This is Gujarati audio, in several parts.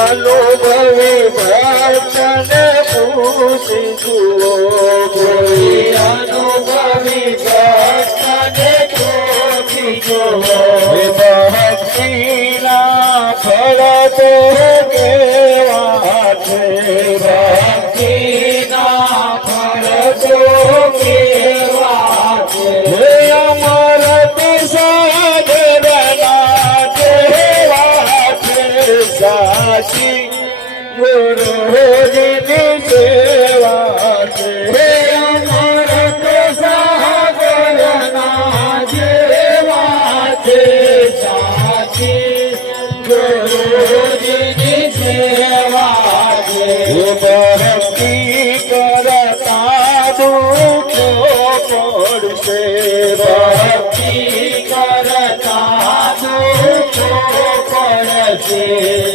અનુભવી ભક્તને પૂછી જુઓ, કોઈ અનુભવી ભક્તને પૂછી જુઓ, ભક્તિના ફળ તો કેવા છે, ભક્તિના ફળ તો કેવા છે, અમૃત સાગરના જેવા છે, સાચી ગુરુજીની સેવા છે, અમૃત સાગરના જેવા છે, સાચી ગુરુજીની સેવા છે, ભક્તિ કરતા દુઃખો પડશે, ભક્તિ કરતા દુઃખો પડશે,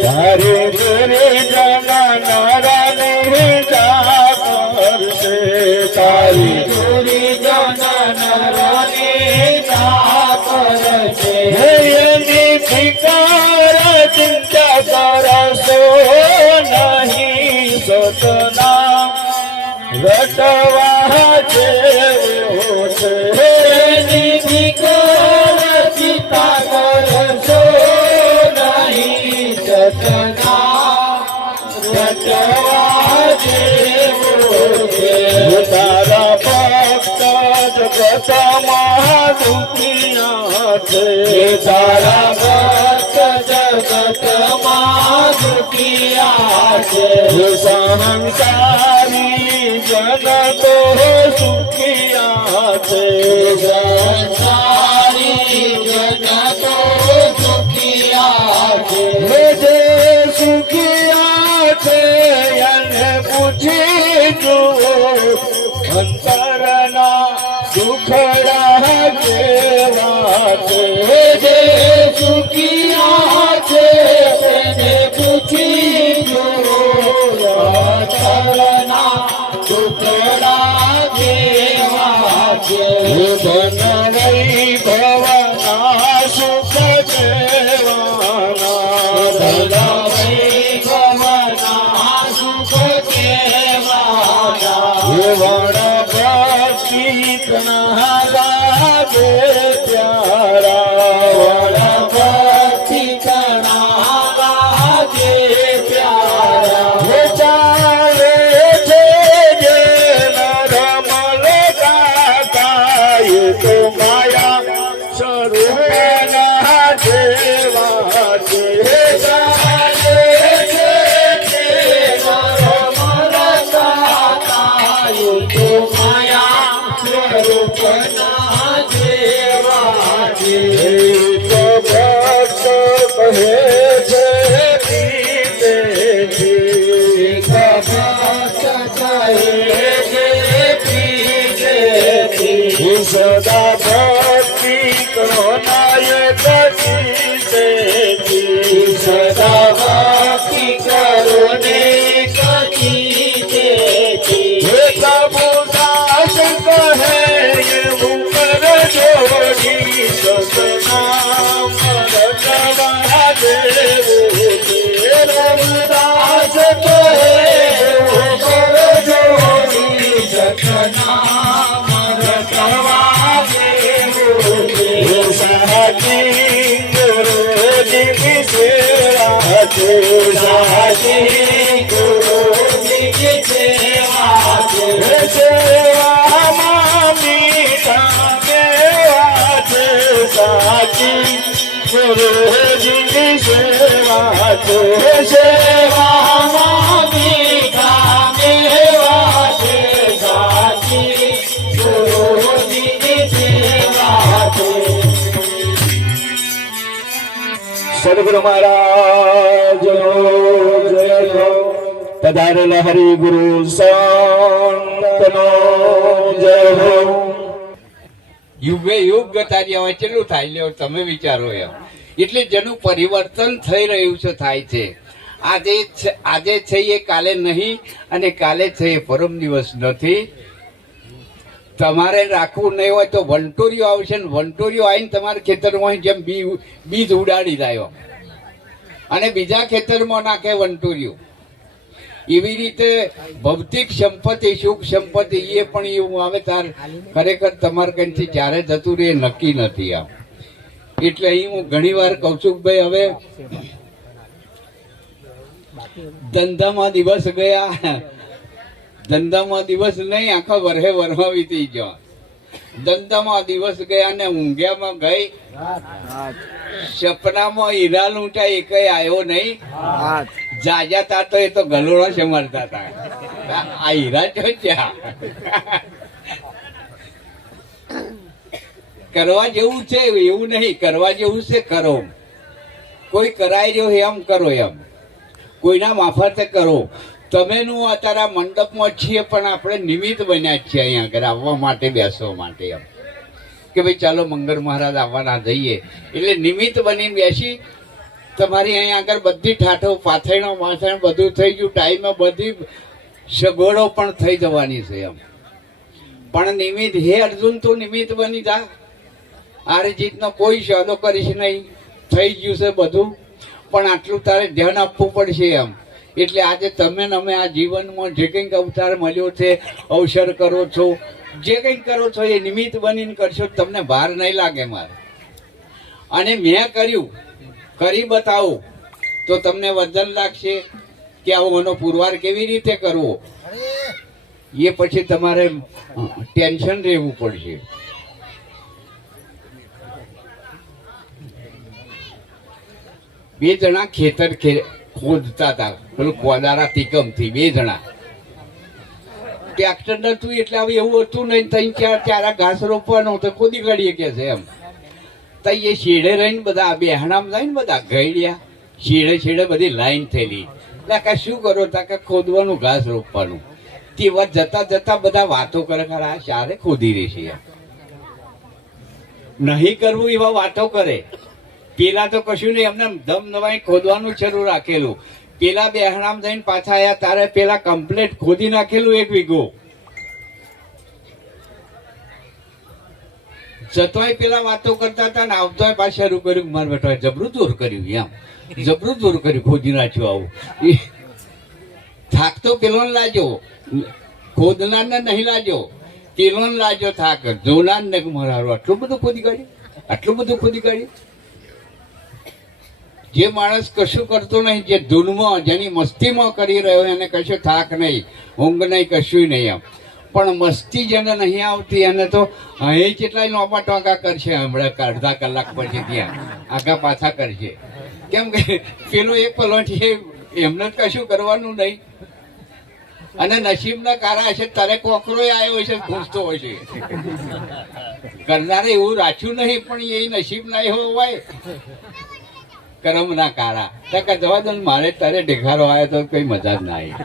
ધારે ધરે તારી ગુરી જનની કરશે, એની ફિકર ચિંતા કરશો નહીં, સતના રટવા જેવો છે, એની ફિકર ચિંતા કરશો નહીં, સતના રટવા જેવો છે, તારા ભક્ત જગતમાં દુખિયા છે, તારા ભક્ત જગતમાં દુખિયા છે, સંસારી જગતો સુખિયા છે, સંસારી જગતો સુખિયા છે, જે સુખિયા છે એને પૂછી જુઓ, અંતરના દુખડા કેવા છે, જે સુખિયા છે તેને પૂછી જુઓ, અંતરના દુખડા કેવા છે, ધન વૈભવના સુખ કેવાના, ધન વૈભવના સુખ કેવાના, વણ ભક્તિ કના લાગે પ્યારા, વણ ભક્તિ કના લાગે પ્યારા, ચાલે છે જે નરમલ ગાતા, એ તો માયા સ્વરૂપના જેવા છે, ચાલે છે જે નરમલ ગાતા, એ તો માયા સ્વરૂપના જેવા છે, તો ભક્ત કહે છે પીતેથી, ભક્ત કહે છે પીતેથી, સદા ભક્તિ કરો નાયક જીતેથી, સદા ભક્તિ કરો ને કચીતેથી, કબૂદાસ કહે એવું કરજો જી, સતનામ રટવા દેવું છે, રમદાસ કહે એવું કરજો જી, સતનામ રટવા દેવું છે, સાચી ગુરુજીની સેવા છે, સાચી ગુરુજીની સેવા છે, સેવામાં મીઠા મેવા છે, સાચી ગુરુજીની સેવા છે, સેવામાં મીઠા મેવા સદગુરુ મહારાજનો જય હો. પધારેલા હરિગુરુ સંતનો જય હો. યુગે યુગ ગતાર્યા હોય કેટલું થાય લ્યો તમે વિચારો એમ. એટલે જેનું પરિવર્તન થઈ રહ્યું છે થાય છે. આજે છે એ કાલે નહીં, અને કાલે છે એ પરમ દિવસ નથી. તમારે રાખવું નહીં હોય તો વંટોરીઓ આવશે ને વંટોરીઓ આવીને તમારા ખેતરમાં જેમ બીજ ઉડાડી જાય અને બીજા ખેતરમાં નાખે વંટોરીઓ. એવી રીતે ભૌતિક સંપત્તિ સુખ સંપત્તિ એ પણ એવું આવે તાર ખરેખર તમારે કંઈથી ક્યારે જતું રહે નક્કી નથી આમ. એટલે અહીં હું ઘણી વાર કહું છું ભાઈ હવે ધંધામાં દિવસ ગયા, ધંધામાં દિવસ નહીં આખા વરહે વરહા વીતી ગયા. ધંધામાં દિવસ ગયા ને ઊંઘ્યામાં ગઈ, સપનામાં હીરા લૂંટા એ કઈ આવ્યો નહીં. જાજા તા તો એ તો ગલોડા સમરતા હતા. આ હીરા જો ત્યાં કરવા જેવું છે એવું નહીં, કરવા જેવું છે કરો. કોઈ કરાય રહ્યો એમ કરો, એમ કોઈના માફતે કરો. તમે નું અત્યારે મંડપમાં છીએ પણ આપણે નિમિત્ત બન્યા જ છીએ અહીંયા આગળ આવવા માટે, બેસવા માટે એમ કે ભાઈ ચાલો મંગળ મહારાજ આવવાના જઈએ. એટલે નિમિત્ત બનીને બેસી તમારી અહીંયા આગળ બધી ઠાઠો પાથરણો માથણ બધું થઈ ગયું. ટાઈમે બધી સગવડો પણ થઈ જવાની છે એમ. પણ નિમિત્ત હે અર્જુન તું નિમિત્ત બની જા. આ રીતનો કોઈ સોદો કરીશ નહીં, થઈ ગયું છે બધું. પણ આટલું તારે ધ્યાન આપવું પડશે એમ. એટલે આજે તમે અમે આ જીવનમાં જે કંઈક અવતાર મળ્યો છે, અવસર કરો છો, જે કંઈક કરો છો એ નિમિત્ત બનીને કરશો તમને ભાર નહીં લાગે મારે. અને મેં કર્યું કરી બતાવું તો તમને વજન લાગશે કે આવો એનો પુરવાર કેવી રીતે કરવો. એ પછી તમારે ટેન્શન રહેવું પડશે. બે જણા ખેતર ખોદતા હતા, પેલું કોદારા તીકમથી બે જણા. ટ્રેક્ટર નતું એટલે હવે એવું હતું નહીં, ત્રણ ચાર ઘાસ રોપવાનું તો ખોદી કાઢીએ કે છે એમ. તો એ શેડે રહીને બધા બેહણામ જાય ને બધા ગળ્યા, શેડે શેડે બધી લાઈન થયેલી. એટલે કે શું કરો તા કે ખોદવાનું ઘાસ રોપવાનું. તે વાત જતા જતા બધા વાતો કરે ખરા ચારે ખોદી રહેશે એમ. નહીં કરવું એવા વાતો કરે. પેલા તો કશું નહીં, એમને ધમ નવાઈ ખોદવાનું શરૂ રાખેલું. પેલા બેહણામ જઈને પાછા આવ્યા તારે પેલા કમ્પ્લેટ ખોદી નાખેલું 1 વીઘો. જતોય પેલા વાતો કરતા હતા ને આવતોય પાછા શરૂ કર્યું. મારા બેટા જબરું દૂર કર્યું એમ, જબરું દૂર કર્યું, ખોદી નાખ્યું. આવું થાક તો પેલો લાજો, ખોદનાર ને નહીં લાજો, પેલો લાજો થાક. જોનાર ને મારું આટલું બધું ખોદી કાઢ્યું, આટલું બધું ખોદી કાઢ્યું. જે માણસ કશું કરતો નહીં, જે ધૂનમાં જેની મસ્તીમાં કરી રહ્યો એને કશું થાક નહીં, ઊંઘ નહીં, કશું નહીં એમ. પણ મસ્તી જેને નહીં આવતી એને તો અહીં કેટલાય લોપા ટોકા કરશે હમણાં અડધા કલાક પછી ત્યાં આગા પાછા કરશે. કેમ કે પેલો એક પલોઠી એમને કશું કરવાનું નહીં. અને નસીબના કારા હશે તારે કોકરો આવ્યો હશે ઘૂસતો હશે. કરનારે એવું રાખ્યું નહીં પણ એ નસીબ ના એવો હોય કરમ ના કારા. ટકા જવા દો મારે તારે ઢેખારો આવ્યો તો કઈ મજા જ ના આવી.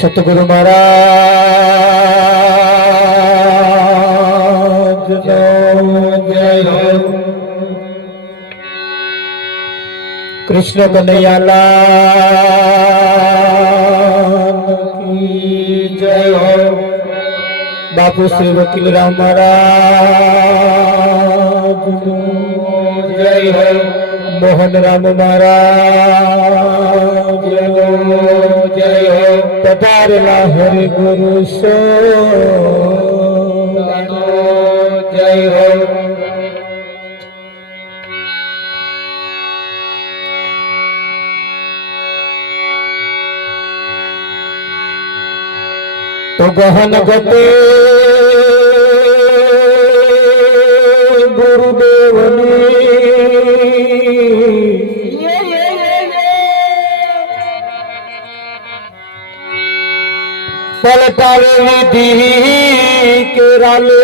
સતગુરુ મહારાજ જય હો. કૃષ્ણ કનૈયાલાલ કી જય હો. બાપુ શ્રી વકીલ રામ મહારાજ જય હો. મોહન રામ મહારાજ જય હો. પધારેલા હરિ ગુરુ સો જય હો. તો ગહન ગતે ગુરુદેવની પલટાવે વિધિ કેરાલે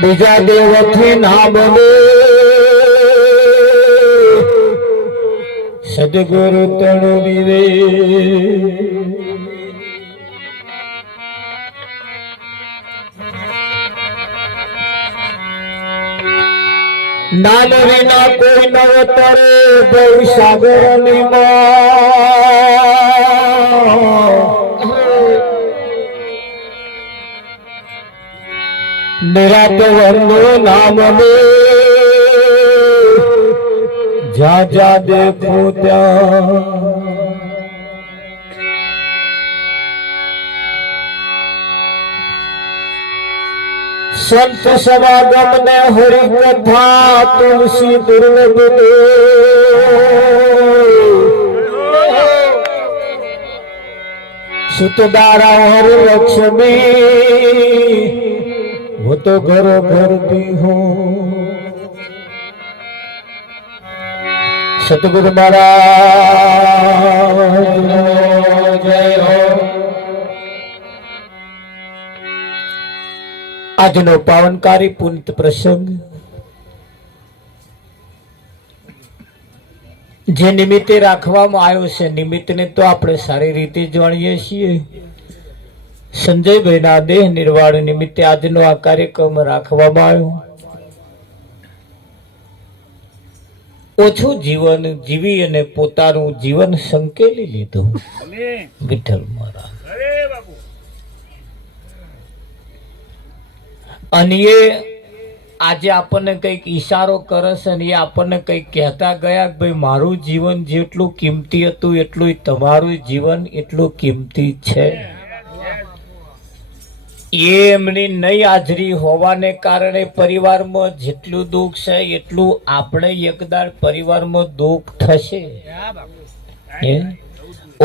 બીજા દેવથી ના બને સદગુરુ તણુ વિરે નામ વિના કોઈ નવતરે ભવ સાગર ની નિરાત વરનું નામ લે જા જા દેખો ત્યાં સંત સમાગમ ને હરિ કથા તુલસી દુર્લભ દે સુતદારા હર લક્ષ્મી वो तो घरों घर भी हो. सतगुरु महाराज जय हो. આજનો પાવનકારી પુનિત પ્રસંગ જે નિમિત્તે રાખવામાં આવ્યો છે, નિમિત્તને તો આપણે સારી રીતે જાણીએ છીએ. સંજયભાઈના દેહ નિર્વાણ નિમિત્તે આજનો આ કાર્યક્રમ રાખવામાં આવ્યો. ઓછું જીવન જીવી અને પોતાનું જીવન સંકેલી લીધું વિઠ્ઠલ મહારાજ. અને એ આજે આપણને કઈક ઈશારો કરે છે અને એ આપણને કઈક કહેતા ગયા કે ભાઈ મારું જીવન જેટલું કિંમતી હતું એટલું તમારું જીવન એટલું કિંમતી છે. એમની નહીં હાજરી હોવાને કારણે પરિવારમાં જેટલું દુઃખ છે એટલું આપણે એકદાર પરિવારમાં દુઃખ થશે.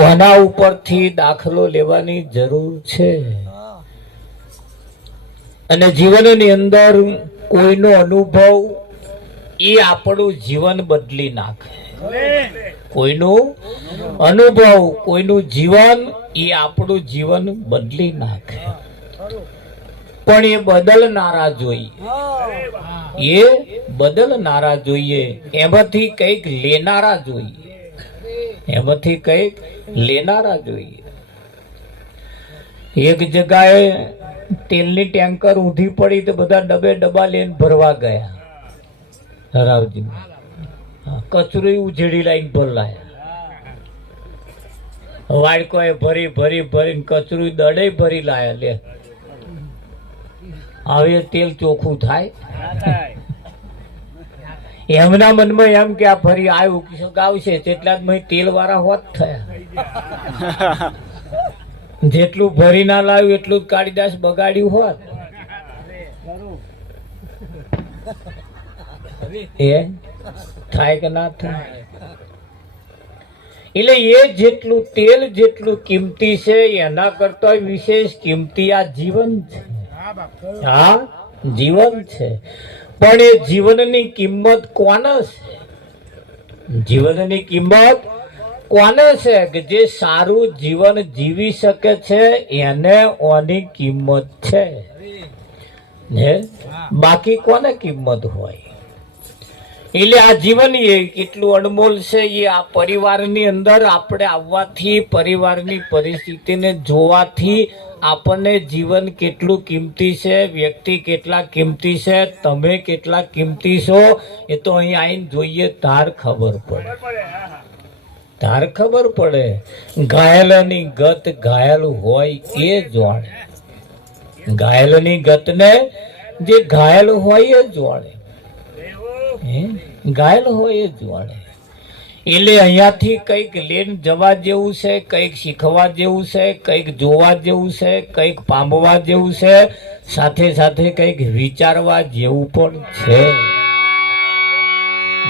ઓના ઉપરથી દાખલો લેવાની જરૂર છે. અને જીવનની અંદર કોઈનો અનુભવ એ આપણું જીવન બદલી નાખે. કોઈનો અનુભવ કોઈનું જીવન એ આપણું જીવન બદલી નાખે. પણ એ બદલનારા જોઈએ, એ બદલનારા જોઈએ, એમાંથી કઈક લેનારા જોઈએ, એમાંથી કઈક લેનારા જોઈએ. એક જગ્યાએ તેલની ટેન્કર ઊંધી પડી તો બધા ડબે ડબ્બા લઈને ભરવા ગયા. હરાવજી કચરો ઉજેડી લાઈન ભરલાયા. વાડકોએ ભરી ભરી ભરીને કચરું દડે ભરી લાયા. લે હવે તેલ ચોખ્ખું થાય? એમના મનમાં એમ કે આ ફરી આવ્યું આવશે તેટલા જ તેલ વાળા હોત થયા. જેટલું ભરી ના લાવ્યું એટલું જ કાળીદાસ બગાડ્યું હોત. એ થાય કે ના થાય? એટલે એ જેટલું તેલ જેટલું કિંમતી છે એના કરતા વિશેષ કિંમતી આ જીવન છે. હા, જીવન છે. પણ એ જીવનની કિંમત કોને છે? જીવનની કિંમત કોને છે? કે જે સારું જીવન જીવી શકે છે એને ઓની કિંમત છે. બાકી કોને કિંમત હોય? એટલે આ જીવન એ કેટલું અનમોલ છે એ આ પરિવારની અંદર આપણે આવવાથી, પરિવારની પરિસ્થિતિને જોવાથી આપણને જીવન કેટલું કિંમતી છે, વ્યક્તિ કેટલા કિંમતી છે, તમે કેટલા કિંમતી છો એ તો અહીં આવીને જોઈએ તાર ખબર પડે. તાર ખબર પડે. ઘાયલની ગત ઘાયલ હોય એ જાણે. ઘાયલની ગતને જે ઘાયલ હોય એ જાણે. ઘાયલ હોય એ જાણે. એટલે અહીંયાથી કંઈક લઈને જવા જેવું છે, કંઈક શીખવા જેવું છે, કંઈક જોવા જેવું છે, કંઈક પામવા જેવું છે, સાથે સાથે કંઈક વિચારવા જેવું પણ છે.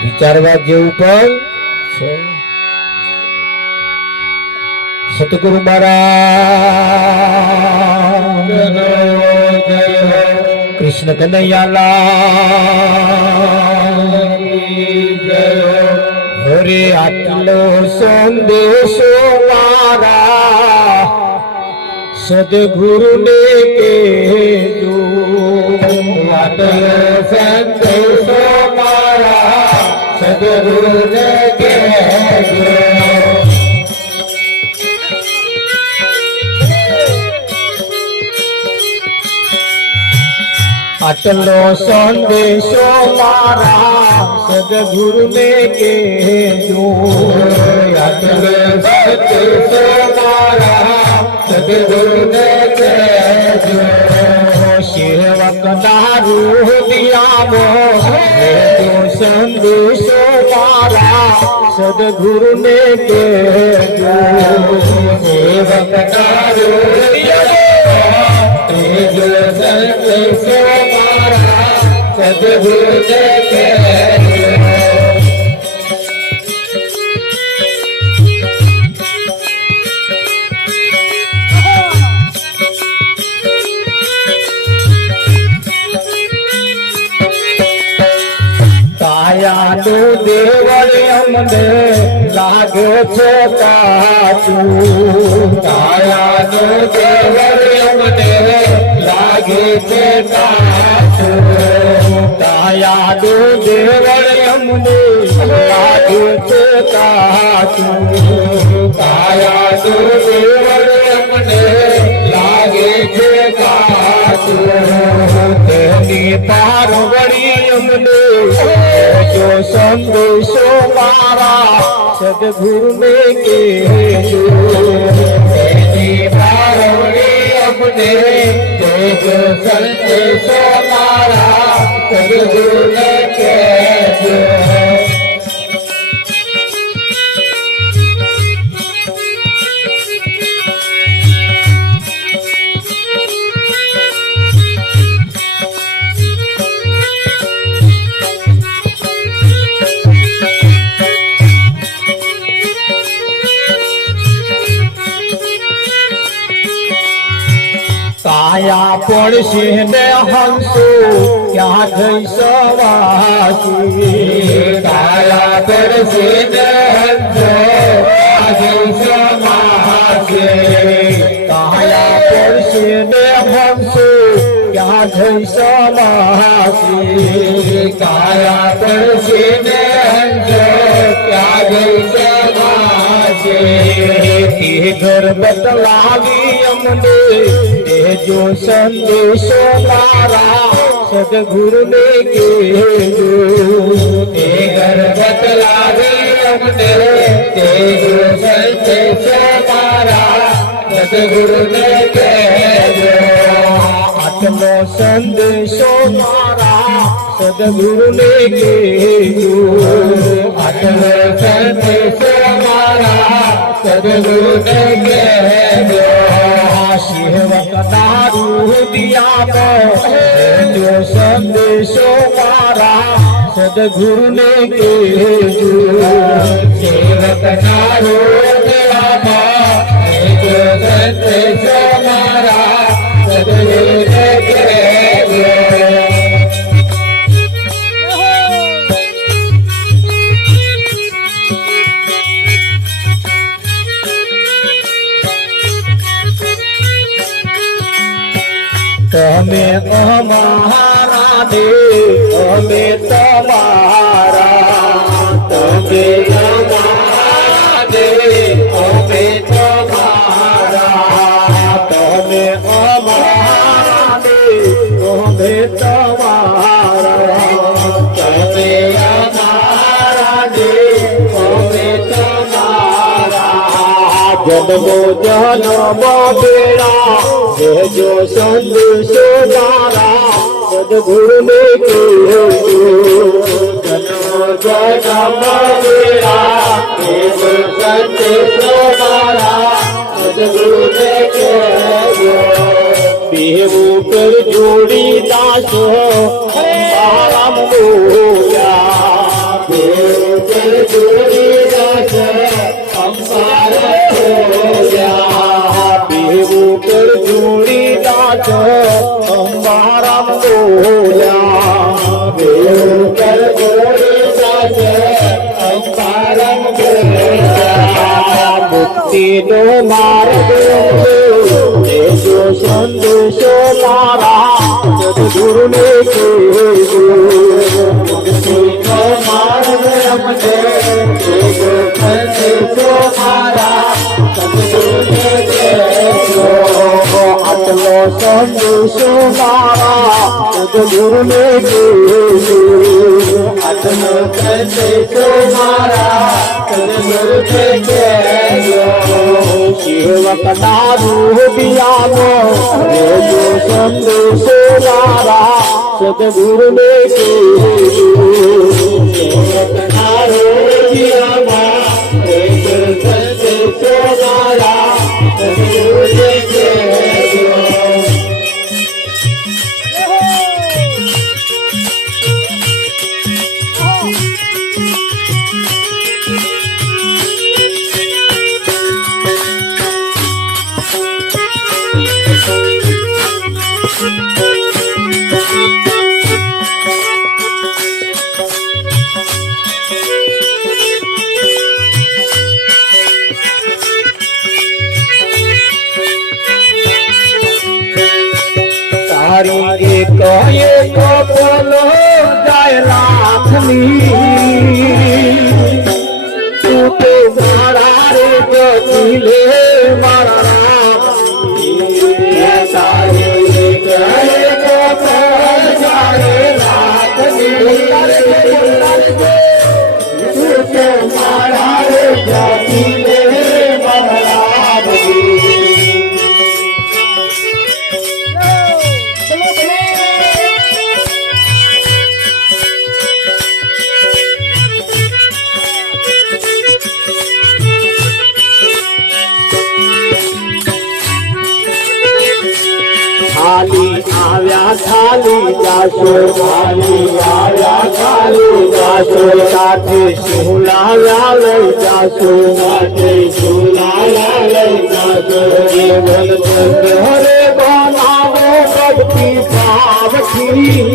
વિચારવા જેવું પણ છે. સતગુરુ મહારાજ કૃષ્ણ કનૈયાલાલ હરે આટલો સંદેશો મારા સદગુરુને કેજો. આટલો સંદેશો મારા સદગુરુને કેજો. આટલો સંદેશો મારા સદગુરુને કેજો. આટલો સંદેશો મારા સદગુરુને કેજો. સેવકના હૃદયામાં રહેજો સંદેશો મારા સદગુરુને કેજો. સેવકના હૃદયામાં રહેજો સંદેશો મારા સદગુરુને કેજો. કાયાનું દેવળ અમને લાગે છે કાચું. કાયાનું દેવળ અમને લાગે છે કાચું. કાયાનું દેવળ અમને લાગે છે કાચું. કાયાનું દેવળ અમને લાગે છે કાચું. તેની પારવડી અમને જો સંદેશો મારા સદગુરુને કેજો. તેની પારવડી અમને જો સંદેશો મારા સદગુરુને કેજો. કાયા પડશે ને હંસો ક્યાં થઈ સવાસી. કાયા પડશે ને હંસો ક્યાં થઈ સમાસી. કાયા પડશે ને હંસો ક્યાં થઈ સમાસી. કાયા પડશે ને હંસો ક્યાં થઈ સમાસી. તે ઘર બતલાવી અમને જો સંદેશો મારા સદગુરુને કેજો. તે ઘર બતલાવી અમને જો સંદેશો મારા સદગુરુને કેજો. આટલો સંદેશો મારા સદગુરુને કેજો. આટલો સંદેશો મારા સદગુરુને કેજો. સેવકના હૃદયામાં જો સંદેશો મારા સદગુરુને કેજો. સેવકના હૃદયામાં જો સંદેશો મારા સદગુરુને કેજો. તમે અમારા દે અમે તમારા તમે અમારા દે અમે તમારા તમે અમારા દે અમે તમારા તમે અમારા દે અમે તમારા જન્મો જન્મ બેડા જો સંદેશો મારા સદગુરુ ને જન્મો જન્મ બેડા સંદેશો મારા સદગુરુ ને બેવું કર જોડી દાસો મારા મોયા બેવું કર જોડી દાસો અંબારા મોયા બેવું કર જોડી દાસો અંબારા મોયા બેવું કર જોડી દાસો અંબારા મોયા મુક્તિનો માર્ગ જો સંદેશો મારા સદગુરુ ને મુક્તિનો માર્ગ અમને સંદેશો મારા સદગુરુ ને આટલો સંદેશો મારા સદગુરુ ને આટલો સંદેશો મારા સદગુરુ ને સેવકનારું બિયાનો જો સંદેશો મારા સદગુરુ ને સેવકનારું બિયાનો સંદેશો મારા સદગુરુ ને તારી એક એક બોલો જાય લાખની તું તો મારા રે ગતિ લે મારા તારી એક એક બોલો જાય લાખની તું તો મારા રે ગતિ લે મારા ખાલી આવ્યા ખાલી જાશો ખાલી આવ્યા ખાલી જાશો સાથે શું લાવ્યા લઈ જાશો સાથે શું લાવ્યા લઈ જાશો જીવન ધરે બનાવો ભક્તિ ભાવથી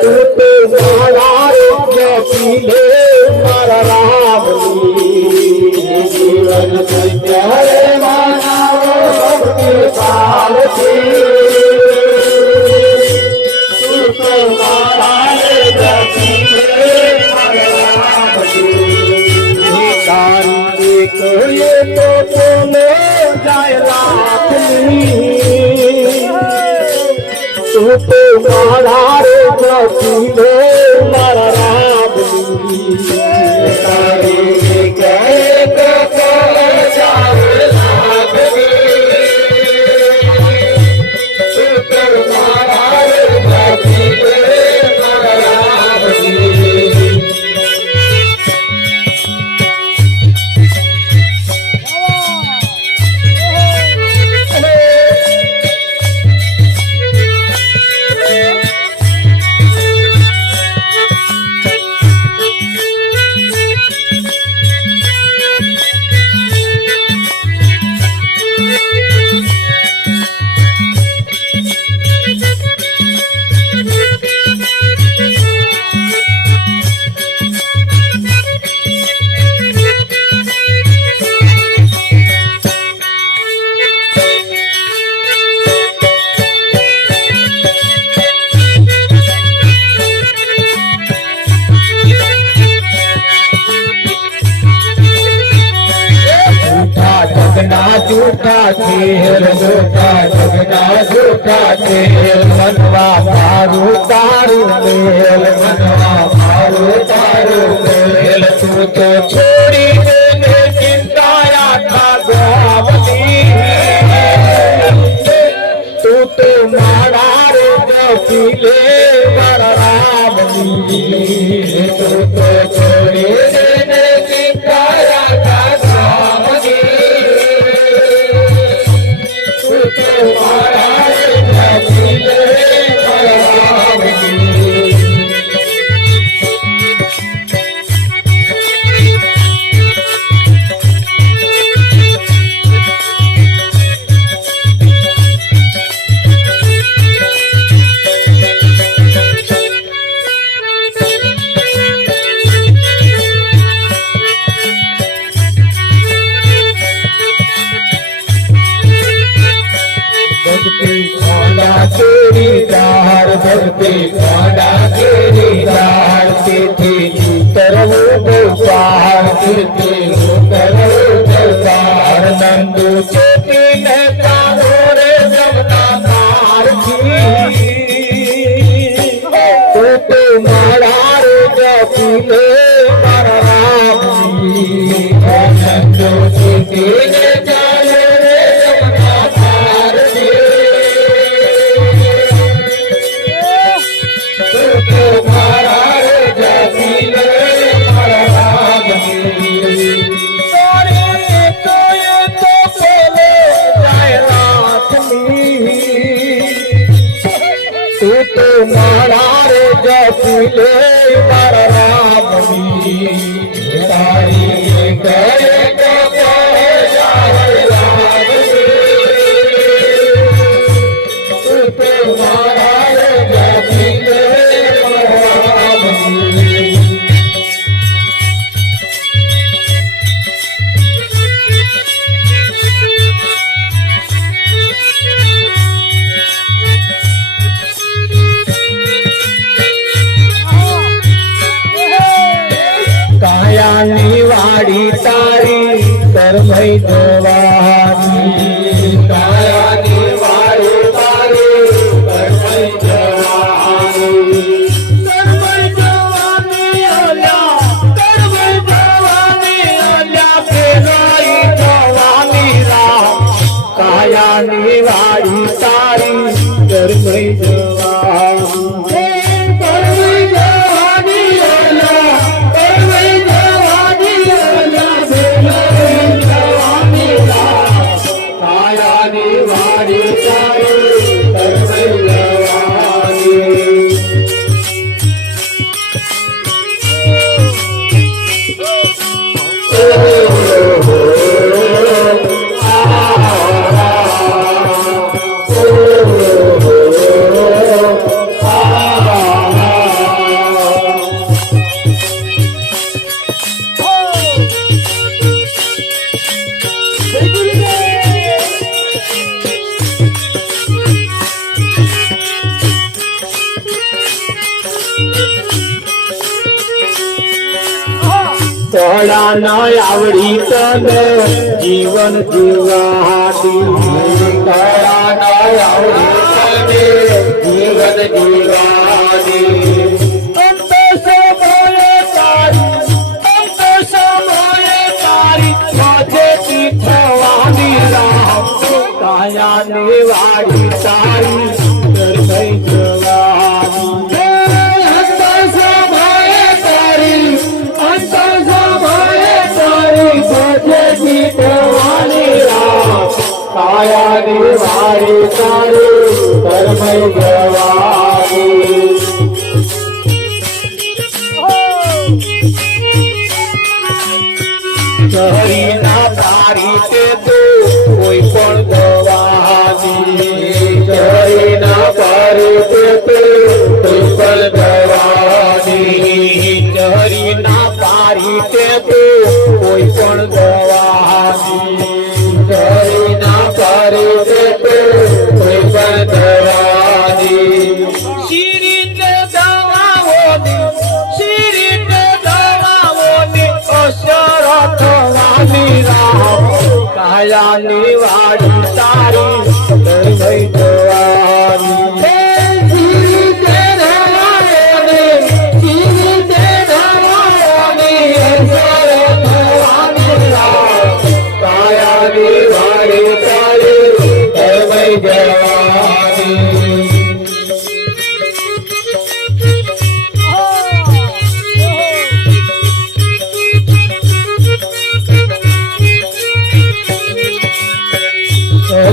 તું તો મારા ગતિ લે મારા રામની જીવન ધરે બનાવો ભક્તિ ભાવથી તું તો મારા ગતિ લે મારા રામની તારી એક તો બોલે જાય લાખની તું તો મારા ગતિ લે મારા રામની તારી એક બોલે જાય જગના જૂઠા ખેલ જૂઠા જગના જૂઠા ખેલ મનવા મારું તારું મેલ મનવા મારું તારું મેલ તું તો છોડી દેને ચિંતા આખા ગામની તું તો મારા રે જપી લે મારા રામની તું તો છોડી દેને ચિંતા આખા ગામની તું તો મારા રે જપી લે મારા રામની भक्ति खाना तेरी दार भक्ति खाना तेरी दार तिथि तरवो गोपाल तिथि तरवो गोपाल नंदू चेती ने काहो रे जमना तार की तो मारा रे जपी ले मारा राम जी नंदू चेती ने जाने रे जमना तार की तो मारा रे जपी ले मारा राम जी तोरे तो ये तो बोले जाए रातनी तू तो मारा रे जपी ले मारा रामनी तारी करे तो कहे जाए रामनी तू तो मारा रे जपी ले मारा रामनी કાયાની વાડી તારી કરમઈ જવાની કાયાની વાડી તારી કરમઈ જવાની કરમઈ જવાની અલ્યા કરમઈ જવાની અલ્યા પેનાઈ જવાની રામ કાયાની વાડી તારી કરમઈ જવાની તોડા ન આવડી તને જીવન જીવાતી તોડા ન આવડી તને જીવન જીવાતી અંત સમયે તારી માથે પીઠવાની રામ કાયાની વાડી તારી કરમઈ જવાની અંત સમયે તારી અંત કાયાની વાડી તારી કરમઈ જવાની ચહરી ના તારી તે તો કોઈ પણ દવાની ચહરી ના તારી તે તો કોઈ પણ દવાની ચહરી ના તારી તે તો કોઈ પણ દવાની ચહરી ના તારી તે તો કોઈ પણ દવાની શિરીને દવાઓની શિરીને દવાઓની અસર થવાની રાહ કાયાની વાડી તારી ધર્મય જવાની કાયાની વાડી તારી ધર્મય જવાની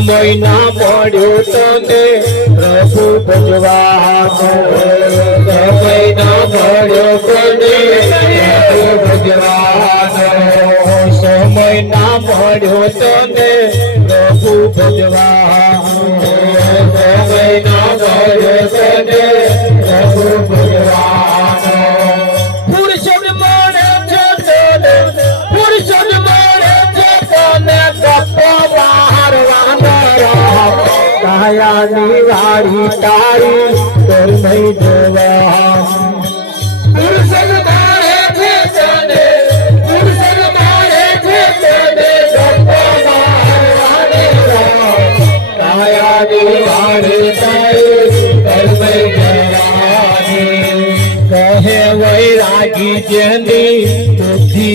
મહિના પડ્યો તને પ્રભુ ભજવાનો મહિના પડ્યો તને પ્રભુ ભજવાનો સમય ના પડ્યો તને પ્રભુ ભજવાનો સમય ના પડ્યો તને પ્રભુ ભજવાનો પુરુષ મળે છે તને પુરુષ મળે છે તને ગપ્પા કાયાની વાડી તારી ધર્મય જવાની પુરુષન મારે છે તને પુરુષન મારે છે તને કાયાની વાડી તારી ધર્મય જવાની કહે વૈરાગી જેની બુદ્ધિ